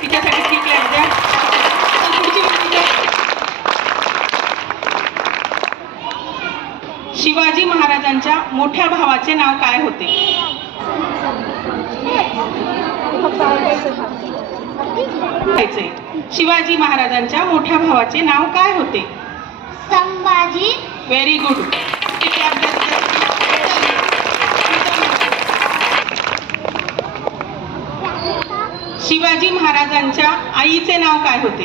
तिच्यासाठी ठीक द्या द्या. शिवाजी महाराजांच्या मोठ्या भावाचे नाव काय होते. शिवाजी महाराजांच्या मोठ्या भावाचे नाव काय होते? संभाजी. व्हेरी गुड शिवाजी महाराजांच्या आईचे नाव काय होते?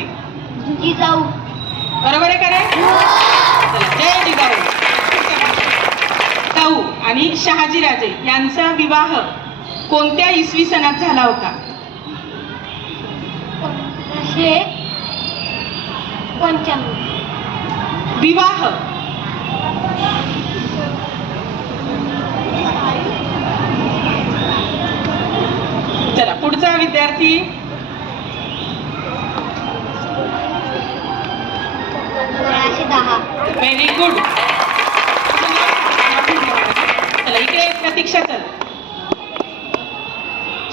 जिजाऊ बरोबर आहे का चला, जय जिजाऊ जाऊ आणि शहाजीराजे यांचा विवाह कोणत्या इसवी सणात झाला होता? हे विवाह. चला पुढचा विद्यार्थी. व्हेरी गुड चला इकडे प्रतीक्षा चल.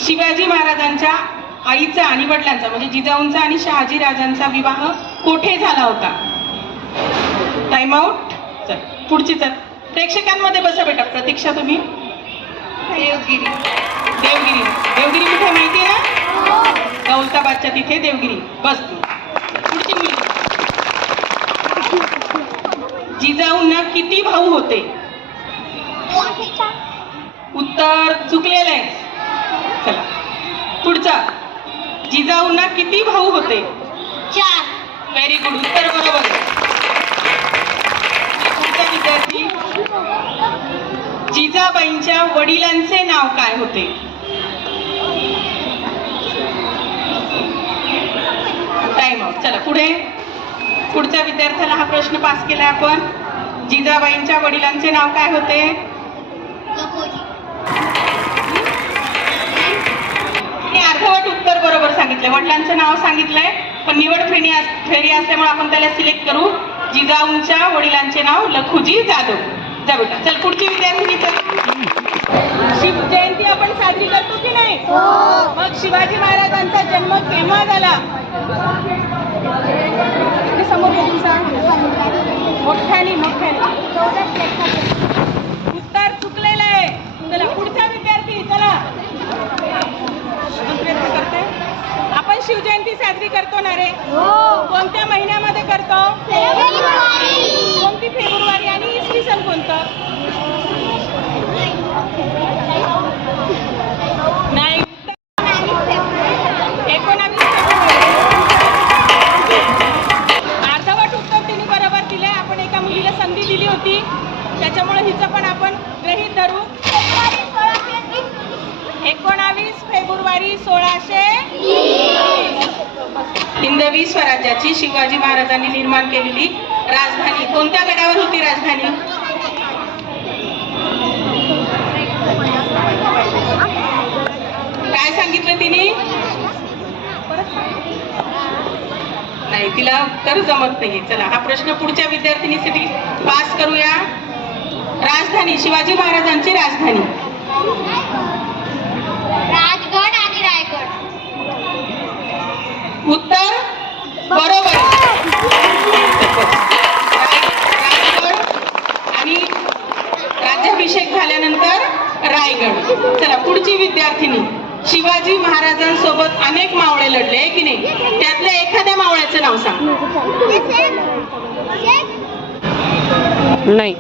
शिवाजी महाराजांच्या आईचा आणि वडिलांचा म्हणजे जिजाऊंचा आणि शहाजी राजांचा विवाह कोठे झाला होता? टाइम आउट चल पुढची चल. प्रेक्षकांमध्ये बसा बेटा प्रतीक्षा तुम्ही. देवगिरी. देवगिरी. देवगिरी कुठे माहिती आहे ना? दौलताबादच्या तिथे देवगिरी. बस. तू पुढची मुलगी जिजाऊंना किती भाऊ होते? उत्तर चुकलेलं आहे. चला. पुढचा. जिजाऊंना किती भाऊ होते? चार. व्हेरी गुड उत्तर बरोबर. पुढचा विद्यार्थी. जिजाबाईंच्या वडिलांचे नाव काय होते? टाइम चला पुढे. पुढच्या विद्यार्थ्याला हा प्रश्न पास केला आपण. जिजाबाईंच्या वडिलांचे नाव काय होते? अर्धवट उत्तर बरोबर सांगितलंय. वडिलांचं नाव सांगितलंय पण निवड फेरी फेरी असल्यामुळे आपण त्याला सिलेक्ट करू. जिजाऊंच्या वडिलांचे नाव लखुजी जाधव. जा बेटा चल पुढची विद्यार्थिनी चल शिव जयंती आपण साजरी करतो की नाही? मग शिवाजी महाराजांचा जन्म केव्हा झाला इकडे समोर बघून सांग मोठ्याने मोठ्याने उत्तर चुकलेलं आहे चला पुढचा विद्यार्थी चला आपण प्रयत्न करते आपण शिवजयंती साजरी करतो ना रे कोणत्या महिन्यामध्ये करतो? कोणती फेब्रुवारी आणि इसवी सन कोणतं? नाही. एकोणावीस अर्धवट उत्तर तिने बरोबर दिलंय. आपण एका मुलीला संधी दिली होती. त्याच्यामुळे हिचं पण आपण गृहीत धरू. एकोणावीस फेब्रुवारी सोळाशे हिंदवी स्वराज्याची शिवाजी महाराजांनी निर्माण केलेली राजधानी. कोणत्या गडावर होती राजधानी? काय सांगितलं तिने? नाही तिला उत्तर जमत नाही. चला हा प्रश्न पुढच्या विद्यार्थिनीसाठी पास करूया. राजधानी शिवाजी महाराजांची राजधानी. राजगड आणि रायगड. उत्तर बरोबर. आणि राज्याभिषेक झाल्यानंतर रायगड. चला पुढची विद्यार्थिनी शिवाजी महाराजांसोबत अनेक मावळे लढले की नाही? त्यातल्या एखाद्या मावळ्याचं नाव सांग. नाही.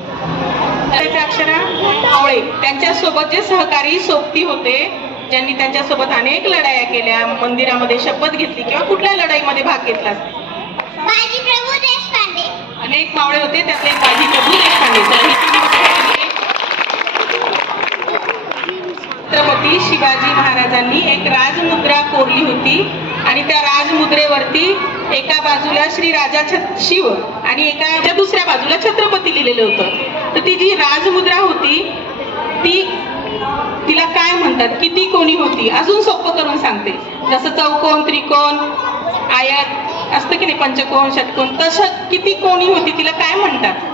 अक्षरा मावळे त्यांच्यासोबत जे सहकारी सोबती होते ज्यांनी त्यांच्यासोबत अनेक लढाया केल्या मंदिरामध्ये शपथ घेतली किंवा कुठल्या लढाईमध्ये भाग घेतला अनेक मावळे होते त्यातले एक बाजी प्रभू. छत्रपती शिवाजी महाराजांनी एक राजमुद्रा कोरली होती आणि त्या राजमुद्रेवरती एका बाजूला श्री राजा शिव आणि एकाच्या दुसऱ्या बाजूला छत्रपती लिहिलेलं होतं. तर ती जी राजमुद्रा होती ती तिला काय म्हणतात? किती कोणी होती? अजून सोपं करून सांगते. जसं चौकोन त्रिकोण आयात असतं की नाही? पंचकोन षटकोन तसं किती कोणी होती? तिला काय म्हणतात?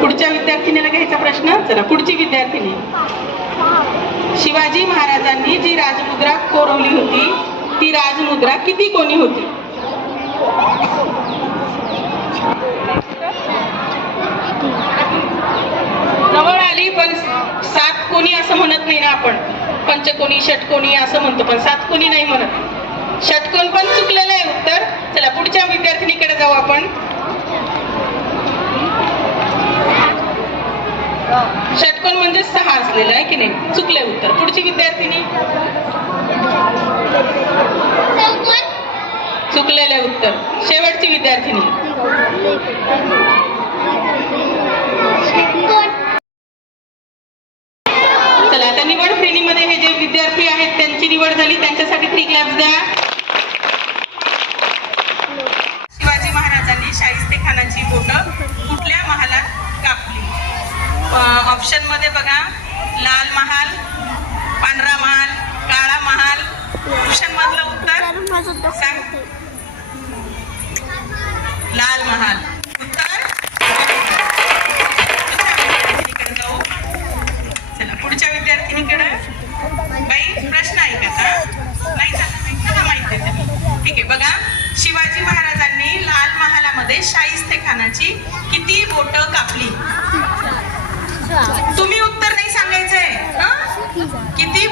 पुढच्या विद्यार्थिनीला घ्यायचा प्रश्न? चला पुढची विद्यार्थिनी. शिवाजी महाराजांनी जी राजमुद्रा कोरवली होती ती राजमुद्रा किती कोणी होती जवळ आली पण सात कोणी असं म्हणत नाही ना आपण पंचकोणी षटकोणी असं म्हणतो पण सात कोणी नाही म्हणत. षटकोन पण चुकलेलं आहे उत्तर. चला पुढच्या विद्यार्थिनीकडे जाऊ आपण. षटकोन म्हणजे सहा असलेलं आहे की नाही? चुकलंय उत्तर. पुढची विद्यार्थिनी? चुकलेलं आहे उत्तर. शेवटची विद्यार्थिनी षटकोन चला आता निवड श्रेणीमध्ये हे जे विद्यार्थी आहेत त्यांची निवड झाली त्यांच्यासाठी थ्री क्लास द्या शिवाजी महाराजांनी शाहिस्ते खानाची बोट कुठल्या महालात कापली? ऑप्शनमध्ये बघा लाल महाल पांढरा महाल काळा महाल. ऑप्शन मधलं उत्तर? सांग. लाल महाल.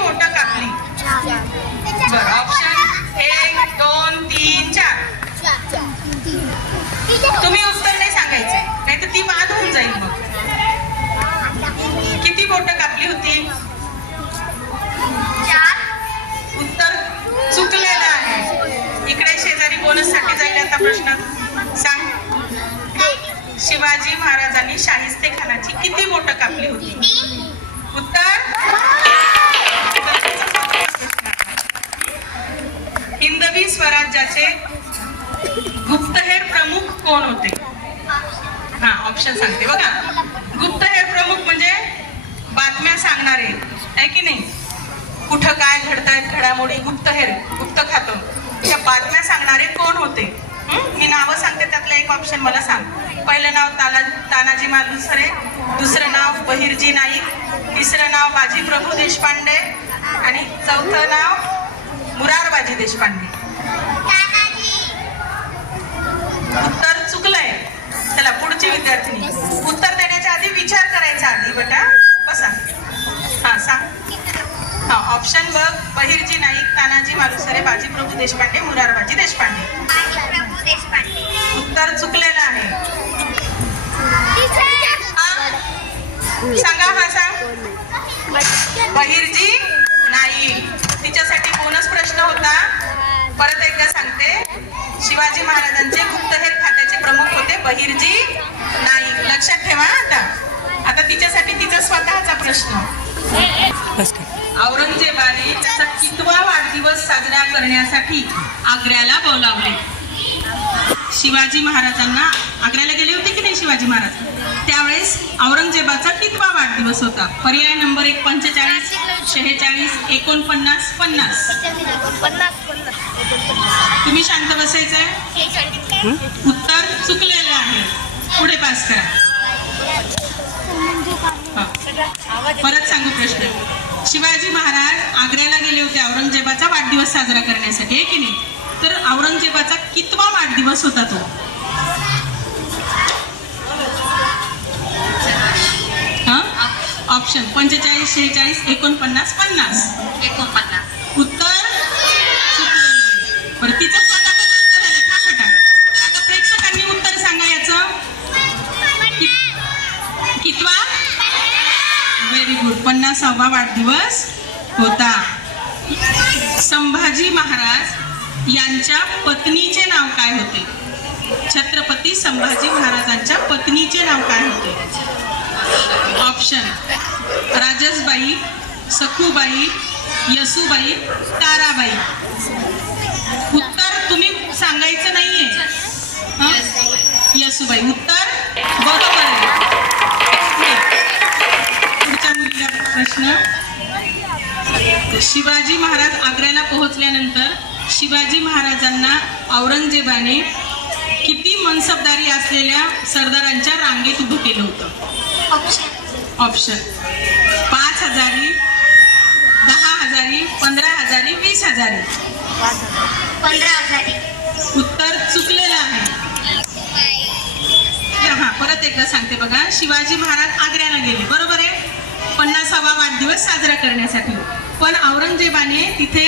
बोट कापली बरं ऑप्शन एक दोन तीन चार. तुम्ही उत्तर नाही सांगायचंय नाही तर ती बाद होऊन जाईल मग. किती बोट कापली होती? चार. उत्तर चुकलेलं आहे. इकडे शेजारी बोनससाठी जाईल आता प्रश्न. सांग. शिवाजी महाराजांनी शाहिस्ते खानाची किती बोट कापली होती? उत्तर? हिंदवी स्वराज्याचे गुप्तहेर प्रमुख कोण होते? हा ऑप्शन सांगते. बघा गुप्तहेर प्रमुख म्हणजे बातम्या सांगणारे आहे की नाही? कुठं काय घडतायत घडामोडी गुप्तहेर गुप्त खातं. त्या बातम्या सांगणारे कोण होते? मी नावं सांगते त्यातलं एक ऑप्शन मला सांग. पहिलं नाव ताला तानाजी मालुसरे दुसरं नाव बहिरजी नाईक तिसरं नाव बाजी प्रभू देशपांडे आणि चौथं नाव मुरारबाजी देशपांडे. उत्तर चुकलंय. चला पुढची विद्यार्थिनी. उत्तर देण्याच्या आधी विचार करायचा आधी बेटा. बसा. हा सांग हा ऑप्शन बघ. बहिरजी नाईक तानाजी मालुसरे बाजी प्रभू देशपांडे मुरारबाजी देशपांडे. उत्तर चुकलेलं आहे. हा? सांगा हा सांग बहिरजी नाईक. तिच्यासाठी बोनस प्रश्न होता. परत एकदा सांगते. शिवाजी महाराजांचे गुप्तहेर खात्याचे प्रमुख होते बहिरजी नाईक. लक्षात ठेवा आता. आता तिच्यासाठी तिचा स्वतःचा प्रश्न. औरंगजेबाने त्याचा कितवा वाढदिवस साजरा करण्यासाठी आग्र्याला बोलावले. शिवाजी महाराजांना आग्र्याला गेले होते की नाही शिवाजी महाराज? त्यावेळेस औरंगजेबाचा कितवा वाढदिवस होता? पर्याय नंबर एक पंचेचाळीस. शेहेचाळीस एकोणपन्नास पन्नास. तुम्ही शांत बसायचंय? उत्तर चुकलेलं आहे. पुढे पास करा. परत सांगू प्रश्न. शिवाजी महाराज आग्र्याला गेले होते औरंगजेबाचा वाढदिवस साजरा करण्यासाठी आहे की नाही? तर औरंगजेबाचा कितवा वाढदिवस होता तो हा ऑप्शन. पंचेचाळीस शेहेचाळीस एकोणपन्नास पन्नास. एकोणपन्नास. उत्तर चुकलेलं आहे. तिचं स्वतःचं उत्तर आलं. आता प्रेक्षकांनी उत्तर सांगा याचं. कि- कितवा? व्हेरी गुड पन्नासावा वाढदिवस होता. संभाजी महाराज यांच्या पत्नीचे नाव काय होते? छत्रपती संभाजी महाराजांच्या पत्नीचे नाव काय होते? ऑप्शन राजसबाई सखूबाई यसूबाई ताराबाई. उत्तर तुम्ही सांगायचं नाहीये. यसूबाई. उत्तर बरोबर. पुढच्या मुलीला प्रश्न. शिवाजी महाराज आग्र्याला पोहोचल्यानंतर शिवाजी महाराजांना औरंगजेबाने किती मनसबदारी असलेल्या सरदारांच्या रांगेत उभं केलं होतं. ऑप्शन. ऑप्शन पाच हजारी दहा हजारी पंधरा हजारी वीस हजारी. पंधरा हजारी. उत्तर चुकलेलं आहे. हा परत एकदा सांगते बघा. शिवाजी महाराज आग्र्याला गेले. बरोबर आहे? पन्नासावा वाढदिवस साजरा करण्यासाठी. पण औरंगजेबाने तिथे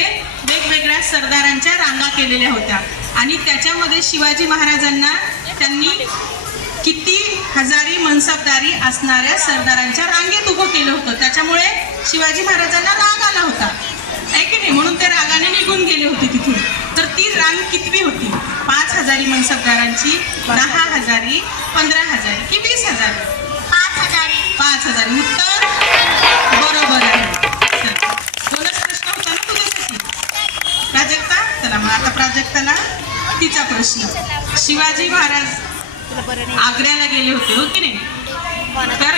वेगवेगळ्या सरदारांच्या रांगा केलेल्या होत्या. आणि त्याच्यामध्ये शिवाजी महाराजांना त्यांनी किती हजारी मनसबदारी असणाऱ्या सरदारांच्या रांगेत उभं केलं होतं. त्याच्यामुळे शिवाजी महाराजांना राग आला होता. आहे की नाही? म्हणून ते रागाने निघून गेले होते तिथून. तर ती रांग कितवी होती? पाच हजारी मनसबदारांची दहा हजारी पंधरा हजारी की वीस हजारी? पाच हजारी. पाच हजारी. उत्तर? बरोबर आहे. दोनच प्रश्न होता ना तुझ्यासाठी? प्राजक्ता? चला मग आता प्राजक्ताला तिचा प्रश्न. शिवाजी महाराज आग्र्याला गेले होते हो की नाही? तर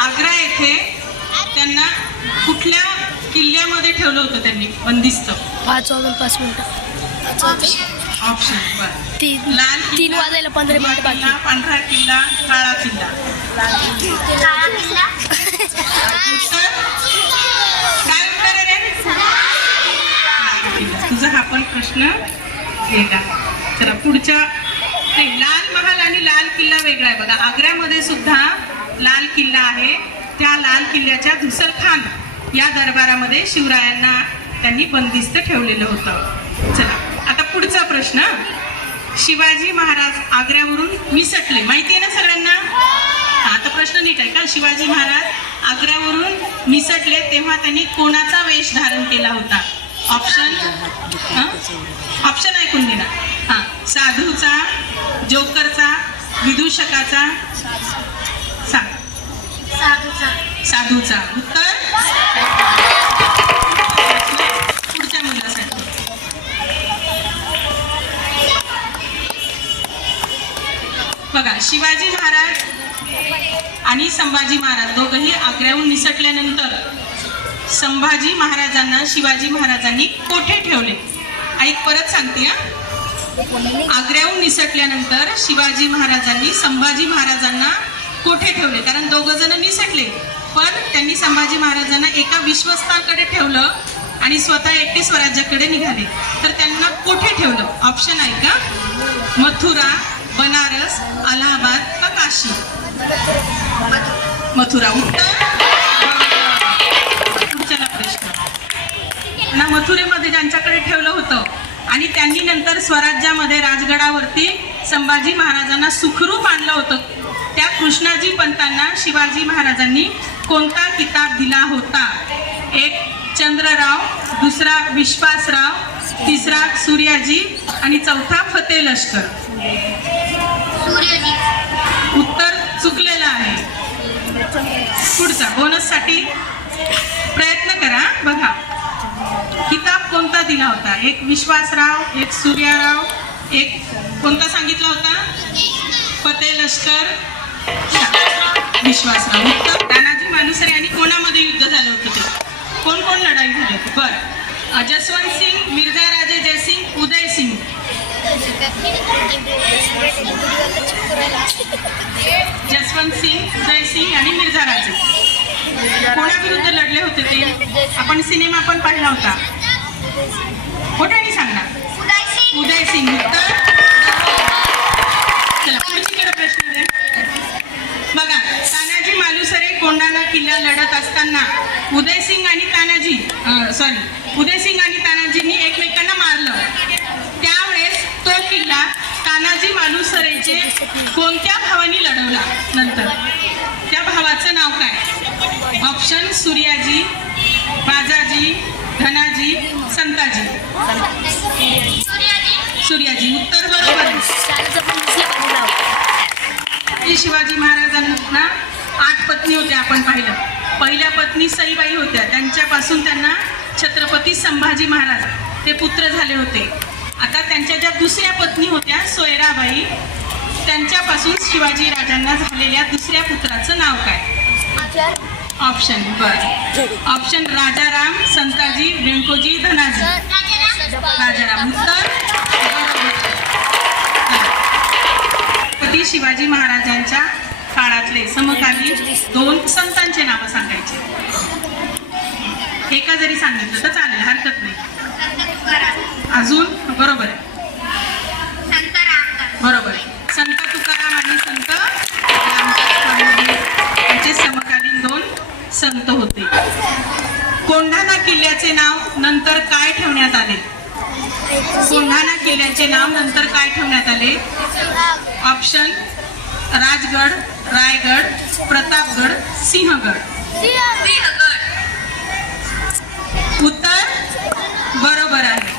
आग्रा येथे त्यांना कुठल्या किल्ल्यामध्ये ठेवलं होतं त्यांनी? बंदिस्त. पाच वाजून पाच मिनिटं. ऑप्शन तीन लाल तीन किल्ला, वाजायला पंधरा मिनिटं किल्ला, पांढरा किल्ला काळा किल्ला. काळा किल्ला? उत्तर काय उत्तर रे. तुझा हा पण प्रश्न वेगळा. चला पुढच्या लाल महाल आणि लाल किल्ला वेगळा आहे. बघा आग्र्यामध्ये सुद्धा लाल किल्ला आहे. त्या लाल किल्ल्याच्या धुसर खान या दरबारामध्ये शिवरायांना त्यांनी बंदिस्त ठेवलेलं होतं. चला आता पुढचा प्रश्न. शिवाजी महाराज आग्र्यावरून मिसटले. माहिती आहे ना सगळ्यांना? हा, आता प्रश्न नीट आहे का? शिवाजी महाराज आग्र्यावरून मिसटले तेव्हा त्यांनी कोणाचा वेश धारण केला होता? ऑप्शन ऑप्शन ऐकून दिला हा साधूचा जोकरचा विदूषकाचा. साधूचा. साधूचा. उत्तर? पुढच्या मुलासाठी. बघा शिवाजी महाराज आणि संभाजी महाराज दोघंही आग्र्याहून निसटल्यानंतर संभाजी महाराजांना शिवाजी महाराजांनी कोठे ठेवले? ऐक परत सांगते हा. आग्र्याहून निसटल्यानंतर शिवाजी महाराजांनी संभाजी महाराजांना कोठे ठेवले? कारण दोघ जण निसटले. पण त्यांनी संभाजी महाराजांना एका विश्वस्ताकडे ठेवलं आणि स्वतः एकटे स्वराज्याकडे निघाले. तर त्यांना कोठे ठेवलं? ऑप्शन आहे का? मथुरा बनारस अलाहाबाद का काशी? मथुरा. उत्तर? पुढच्याला प्रश्न ना मथुरेमध्ये ज्यांच्याकडे ठेवलं होतं आणि त्यांनी नंतर स्वराज्यामध्ये राजगडावरती संभाजी महाराजांना सुखरूप आणलं होतं. त्या कृष्णाजी पंतांना शिवाजी महाराजांनी कोणता किताब दिला होता? एक चंद्रराव दुसरा विश्वासराव तिसरा सूर्याजी आणि चौथा फते लष्कर. उत्तर चुकलेलं आहे. पुढचा बोनससाठी प्रयत्न करा बघा. किताब दिला होता. एक विश्वासराव एक सूर्याराव एक कोणता सांगितला होता? फते लष्कर. विश्वासराव. तानाजी मानुसरे आणि कोणामध्ये युद्ध झालं होतं ते? कोण कोण लढाई झाली होती? बरं. जसवंत सिंग मिर्झा राजे जयसिंग उदय सिंग. जसवंत सिंग उदय सिंग आणि मिर्झा राजे. कोणाविरुद्ध लढले होते ते? आपण सिनेमा पण पाहिला होता. मोठ्याने सांगणार? उदय सिंग. उत्तर चला पुढचीकडे प्रश्न द्या बघा तानाजी मालुसरे कोंढाणा किल्ला लढत असताना उदय सिंग आणि तानाजी सॉरी उदय सिंग आणि तानाजींनी एकमेकांना मारलं. त्यावेळेस तो किल्ला तानाजी मालुसरेचे कोणत्या भावानी लढवला? नंतर. सूर्याजी उत्तर बरोबर शिवाजी महाराजांना आठ पत्नी होत्या आपण पाहिलं. पहिल्या पत्नी सईबाई होत्या. त्यांच्यापासून त्यांना छत्रपती संभाजी महाराज ते पुत्र झाले होते. आता त्यांच्या ज्या दुसऱ्या पत्नी होत्या सोयराबाई त्यांच्यापासून शिवाजी राजांना झालेल्या दुसऱ्या पुत्राचं नाव काय? ऑप्शन बर. ऑप्शन राजाराम संताजी व्यंकोजी धनाजी. दोन संतांचे नाव सांगायचे. एका जरी सांगितलं तर चालेल हरकत नाही. अजून? बरोबर आहे. बरोबर आहे. संत तुकाराम आणि संत यांचे समकालीन दोन संत होते. कोंढाणा किल्ल्याचे नाव नंतर काय ठेवण्यात आले? कोंढाणा किल्ल्याचे नाव नंतर काय ठेवण्यात आले? ऑप्शन राजगड प्रतापगड सिंहगड. उत्तर? बरोबर आहे.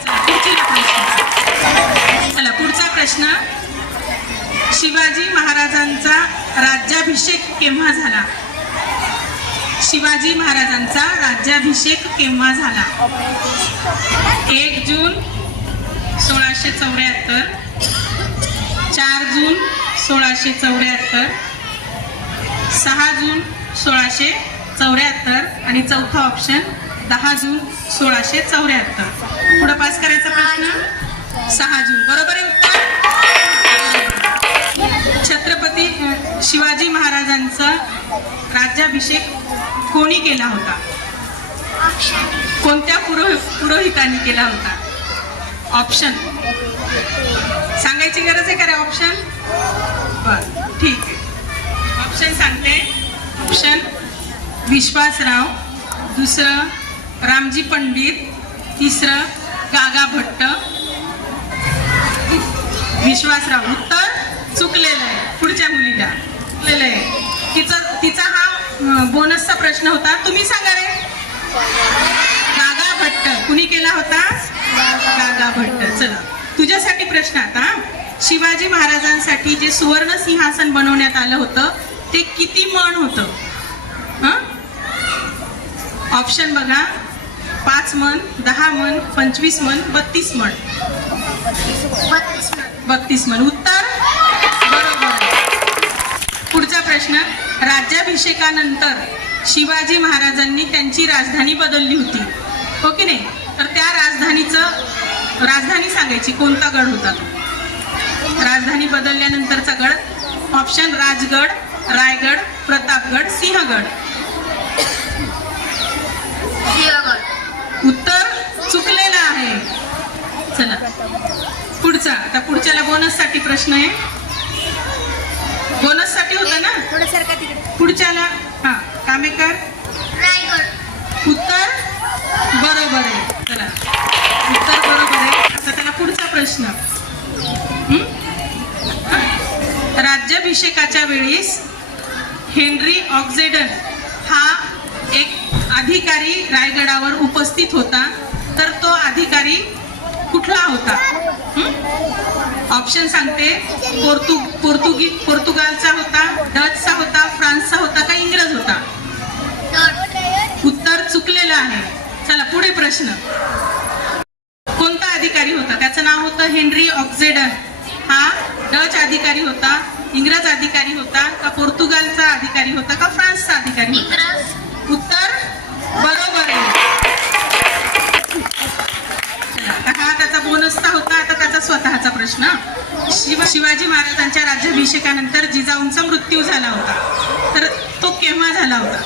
चला पुढचा प्रश्न. शिवाजी महाराजांचा राज्याभिषेक केव्हा झाला? शिवाजी महाराजांचा राज्याभिषेक केव्हा झाला? एक जून सोळाशे चौऱ्याहत्तर चार जून सोळाशे चौऱ्याहत्तर सहा जून सोळाशे चौऱ्याहत्तर आणि चौथा ऑप्शन दहा जून सोळाशे चौऱ्याहत्तर. पुढं पास करायचा प्रश्न? सहा जून. बरोबर आहे उत्तर? छत्रपती शिवाजी महाराजांचा राज्याभिषेक कोणी केला होता? कोणत्या पुरो पुरोहितांनी केला होता? ऑप्शन सांगायची गरज आहे का रे ऑप्शन बर ठीक आहे. ऑप्शन सांगते. ऑप्शन विश्वासराव. दुसरं रामजी पंडित. तिसरं गागा भट्ट. विश्वासराव. उत्तर चुकलेलं आहे. पुढच्या मुलीला. चुकलेलं आहे. तिचा तिचा हा बोनसचा प्रश्न होता. तुम्ही सांगा रे. गागा भट्ट. कुणी केला होता? गागा भट्ट. चला. तुझ्यासाठी प्रश्न आता. शिवाजी महाराजांसाठी जे सुवर्ण सिंहासन बनवण्यात आलं होतं ते किती मन होतं? ऑप्शन बघा. पाच मन दहा मन पंचवीस मन बत्तीस मन. बत्तीस बत्तीस मन. उत्तर? बरोबर. पुढचा प्रश्न. राज्याभिषेकानंतर शिवाजी महाराजांनी त्यांची राजधानी बदलली होती. हो की नाही? तर त्या राजधानीचं राजधानी सांगायची. कोणता गड होता? तो राजधानी बदलल्यानंतर ऑप्शन राजगड रायगड प्रतापगड सिंहगड. सिंहगड. उत्तर चुकलेलं आहे. चला. पुढचा. आता पुढच्याला बोनससाठी प्रश्न आहे. बोनससाठी होता ना? पुढच्याला. हा कामेकर. रायगड. उत्तर बरोबर आहे. चला. उत्तर बरोबर आहे. आता त्याला पुढचा प्रश्न. राज्याभिषेकाच्या वेळेस हेनरी ऑक्झेडन हा एक अधिकारी रायगडावर उपस्थित होता. तर तो अधिकारी कुठला होता? ऑप्शन सांगते. पोर्तु पोर्तुगी पोर्तुगालचा होता डचचा होता फ्रान्सचा होता का इंग्रज होता? उत्तर चुकलेलं आहे. चला पुढे प्रश्न. कोणता अधिकारी होता? त्याचं नाव होतं हेनरी ऑक्झेडन. हा? डच अधिकारी होता इंग्रज अधिकारी होता का पोर्तुगालचा अधिकारी होता का फ्रान्सचा अधिकारी होता? उत्तर बरोबर आहे. हा त्याचा बोनसचा होता आता त्याचा स्वतःचा प्रश्न. शिव शिवाजी महाराजांच्या राज्याभिषेकानंतर जिजाऊंचा मृत्यू झाला होता. तर तो केव्हा झाला होता?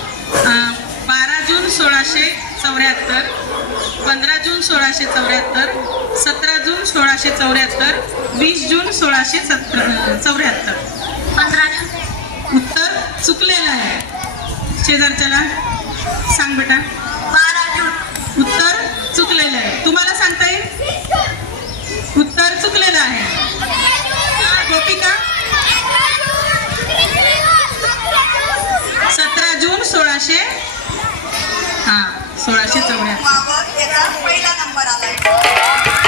बारा जून सोळाशे चौऱ्याहत्तर पंधरा जून सोळाशे चौऱ्याहत्तर सतरा जून सोळाशे चौऱ्याहत्तर वीस जून सोळाशे सत्र चौऱ्याहत्तर. पंधरा जून. उत्तर चुकलेलं आहे. शेजारच्याला सांग बेटा. बारा जून. उत्तर चुकलेलं आहे. तुम्हाला सांगता येईल? उत्तर चुकलेलं आहे. गोपिका? सतरा जून सोळाशे सोळाशे चौऱ्याहत्तर. पहिला नंबर आला